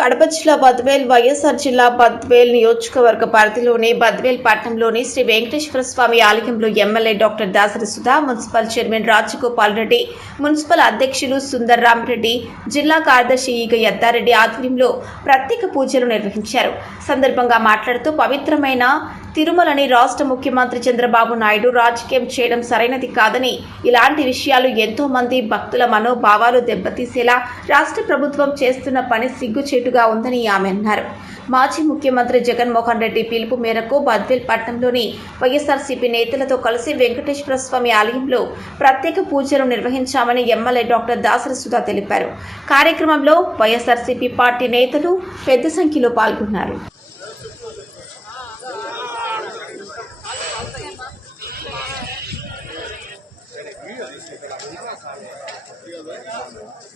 కడప జిల్లా బద్వేల్ వైఎస్ఆర్ జిల్లా బద్వేల్ నియోజకవర్గ పరిధిలోని బద్వేల్ పట్టణంలోని శ్రీ వెంకటేశ్వర స్వామి ఆలయంలో MLA doctor Dasari Sudha municipal chairman Rajagopal Reddy municipal అధ్యక్షులు సుందర్ రెడ్డి జిల్లా కార్యదర్శి ఈగ యద్దారెడ్డి ఆధ్వర్యంలో ప్రత్యేక పూజలు నిర్వహించారు. సందర్భంగా మాట్లాడుతూ పవిత్రమైన తిరుమలని రాష్ట్ర ముఖ్యమంత్రి చంద్రబాబు నాయుడు రాజకీయం చేయడం సరైనది కాదని ఇలాంటి విషయాలు ఎంతో మంది భక్తుల మనోభావాలు దెబ్బతీసేలా రాష్ట్ర ప్రభుత్వం చేస్తున్న పని సిగ్గుచేటుగా ఉందని ఆమె అన్నారు. మాజీ ముఖ్యమంత్రి జగన్మోహన్ రెడ్డి పిలుపు మేరకు బద్వేల్ పట్టణంలోని వైఎస్ఆర్సీపీ నేతలతో కలిసి వెంకటేశ్వర స్వామి ఆలయంలో ప్రత్యేక పూజలు నిర్వహించామని ఎమ్మెల్యే డాక్టర్ దాసరి సుధా తెలిపారు. కార్యక్రమంలో వైఎస్ఆర్సీపీ పార్టీ నేతలు పెద్ద సంఖ్యలో పాల్గొన్నారు.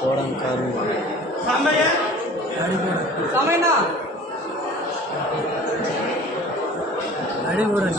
போடம் காரு. அடிபுரன்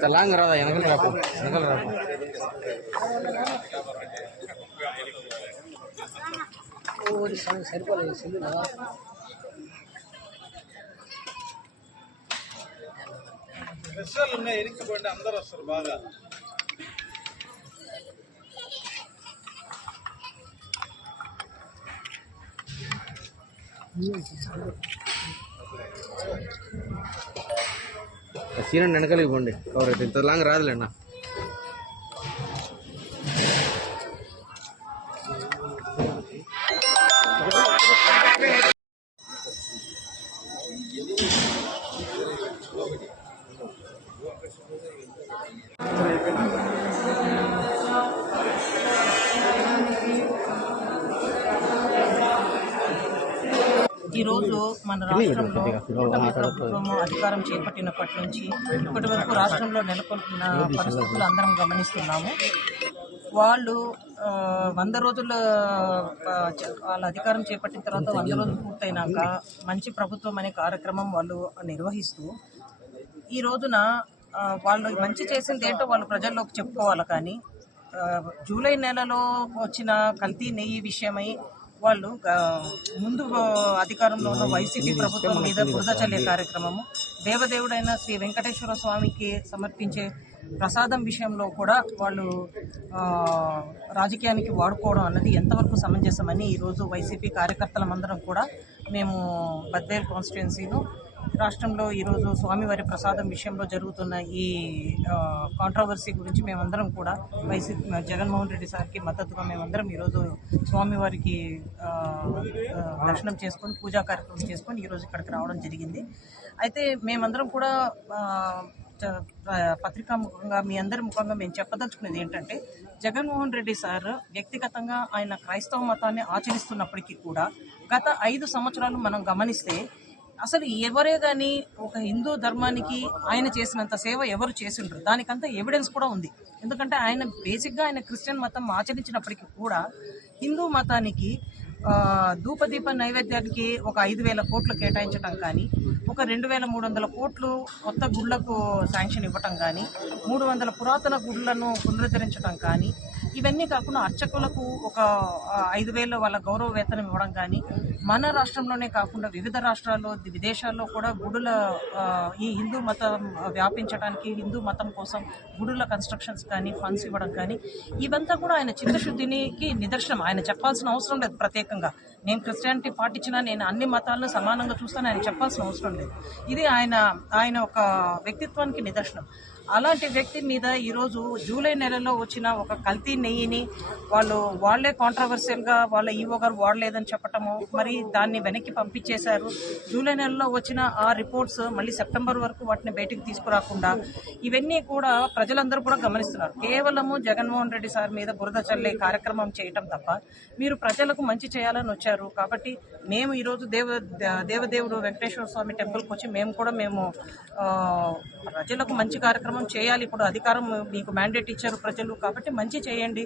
చేది ఇంత లాంగ్ రాదా వెనకలు రాపు వెనకలు రాపు సరిపోలేదు స్పెషల్ ఉన్నాయి ఎనిక్కిపోండి అందరు వస్తారు బాగా చీర వెనకలికి పోండి కవర్ అయితే ఇంత లాంగ్ రాదులే అన్న ఈ రోజు మన రాష్ట్రంలో ప్రభుత్వం అధికారం చేపట్టినప్పటి నుంచి ఇప్పటి వరకు రాష్ట్రంలో నెలకొల్పిన పరిస్థితులు అందరం గమనిస్తున్నాము. వాళ్ళు వంద రోజుల వాళ్ళ అధికారం చేపట్టిన తర్వాత వంద రోజులు పూర్తయినాక మంచి ప్రభుత్వం అనే కార్యక్రమం వాళ్ళు నిర్వహిస్తూ ఈ రోజున వాళ్ళు మంచి చేసింది ఏంటో వాళ్ళు ప్రజల్లోకి చెప్పుకోవాలి కానీ జూలై నెలలో వచ్చిన కల్తీ నెయ్యి విషయమై వాళ్ళు ముందు అధికారంలో ఉన్న వైసీపీ ప్రభుత్వం మీద బురద చల్లే కార్యక్రమము. దేవదేవుడైన శ్రీ వెంకటేశ్వర స్వామికి సమర్పించే ప్రసాదం విషయంలో కూడా వాళ్ళు రాజకీయానికి వాడుకోవడం అన్నది ఎంతవరకు సమంజసమని ఈరోజు వైసీపీ కార్యకర్తలమందరం కూడా మేము బద్వేల్ కాన్స్టిట్యున్సీలో రాష్ట్రంలో ఈరోజు స్వామివారి ప్రసాదం విషయంలో జరుగుతున్న ఈ కాంట్రవర్సీ గురించి మేమందరం కూడా వైసీపీ జగన్మోహన్ రెడ్డి సార్కి మద్దతుగా మేమందరం ఈరోజు స్వామివారికి దర్శనం చేసుకొని పూజా కార్యక్రమం చేసుకొని ఈరోజు ఇక్కడికి రావడం జరిగింది. అయితే మేమందరం కూడా పత్రికా ముఖంగా పత్రికాముఖంగా మీ అందరి ముఖంగా మేము చెప్పదలుచుకునేది ఏంటంటే జగన్మోహన్ రెడ్డి సార్ వ్యక్తిగతంగా ఆయన క్రైస్తవ మతాన్ని ఆచరిస్తున్నప్పటికీ కూడా గత ఐదు సంవత్సరాలు మనం గమనిస్తే అసలు ఎవరే కానీ ఒక హిందూ ధర్మానికి ఆయన చేసినంత సేవ ఎవరు చేసిండ్రు? దానికంతా ఎవిడెన్స్ కూడా ఉంది. ఎందుకంటే ఆయన బేసిక్గా ఆయన క్రిస్టియన్ మతం ఆచరించినప్పటికీ కూడా హిందూ మతానికి ధూపదీప నైవేద్యానికి ఒక ఐదు వేల కోట్లు కేటాయించడం కానీ ఒక రెండు వేల మూడు వందల కోట్లు కొత్త గుళ్ళకు శాంక్షన్ ఇవ్వటం కానీ మూడు వందల పురాతన గుళ్ళను పునరుద్ధరించడం కానీ ఇవన్నీ కాకుండా అర్చకులకు ఒక ఐదు వేల వాళ్ళ గౌరవ వేతనం ఇవ్వడం కానీ మన రాష్ట్రంలోనే కాకుండా వివిధ రాష్ట్రాల్లో విదేశాల్లో కూడా గుడుల ఈ హిందూ మతం వ్యాపించడానికి హిందూ మతం కోసం గుడుల కన్స్ట్రక్షన్స్ కానీ ఫండ్స్ ఇవ్వడం కానీ ఇవంతా కూడా ఆయన చిత్తశుద్ధినికి నిదర్శనం. ఆయన చెప్పాల్సిన అవసరం లేదు ప్రత్యేకంగా. నేను క్రిస్టియానిటీ పాటించిన నేను అన్ని మతాలను సమానంగా చూస్తాను ఆయన చెప్పాల్సిన అవసరం లేదు. ఇది ఆయన ఆయన ఒక వ్యక్తిత్వానికి నిదర్శనం. అలాంటి వ్యక్తి మీద ఈరోజు జూలై నెలలో వచ్చిన ఒక కల్తీ నెయ్యిని వాళ్ళు వాళ్ళే కాంట్రవర్షియల్గా వాళ్ళ ఈవో గారు వాడలేదని చెప్పటము మరి దాన్ని వెనక్కి పంపించేశారు. జూలై నెలలో వచ్చిన ఆ రిపోర్ట్స్ మళ్ళీ సెప్టెంబర్ వరకు వాటిని బయటికి తీసుకురాకుండా ఇవన్నీ కూడా ప్రజలందరూ కూడా గమనిస్తున్నారు. కేవలము జగన్మోహన్ రెడ్డి సార్ మీద బురద చల్లే కార్యక్రమం చేయటం తప్ప మీరు ప్రజలకు మంచి చేయాలని వచ్చారు. కాబట్టి మేము ఈరోజు దేవ దేవదేవుడు వెంకటేశ్వర స్వామి టెంపుల్కి వచ్చి మేము కూడా మేము ప్రజలకు మంచి కార్యక్రమం చేయాలి. ఇప్పుడు అధికారం మీకు మ్యాండేట్ ఇచ్చారు ప్రజలు కాబట్టి మంచి చేయండి. చేయండి.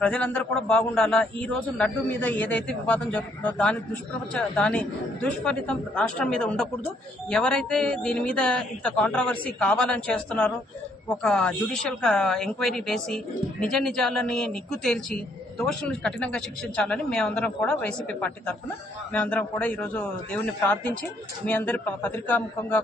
ప్రజలందరూ కూడా బాగుండాలా? ఈ రోజు లడ్డు మీద ఏదైతే వివాదం జరుగుతుందో దాని దుష్ప్రపంచ దాని దుష్ఫలితం రాష్ట్రం మీద ఉండకూడదు. ఎవరైతే దీని మీద ఇంత కాంట్రవర్సీ కావాలని చేస్తున్నారో ఒక జ్యుడిషియల్ ఎంక్వైరీ వేసి నిజ నిజాలని నిగ్గు తేల్చి దోషులను కఠినంగా శిక్షించాలని మేమందరం కూడా వైసీపీ పార్టీ తరఫున మేమందరం కూడా ఈరోజు దేవుణ్ణి ప్రార్థించి మీ అందరి పత్రికాముఖంగా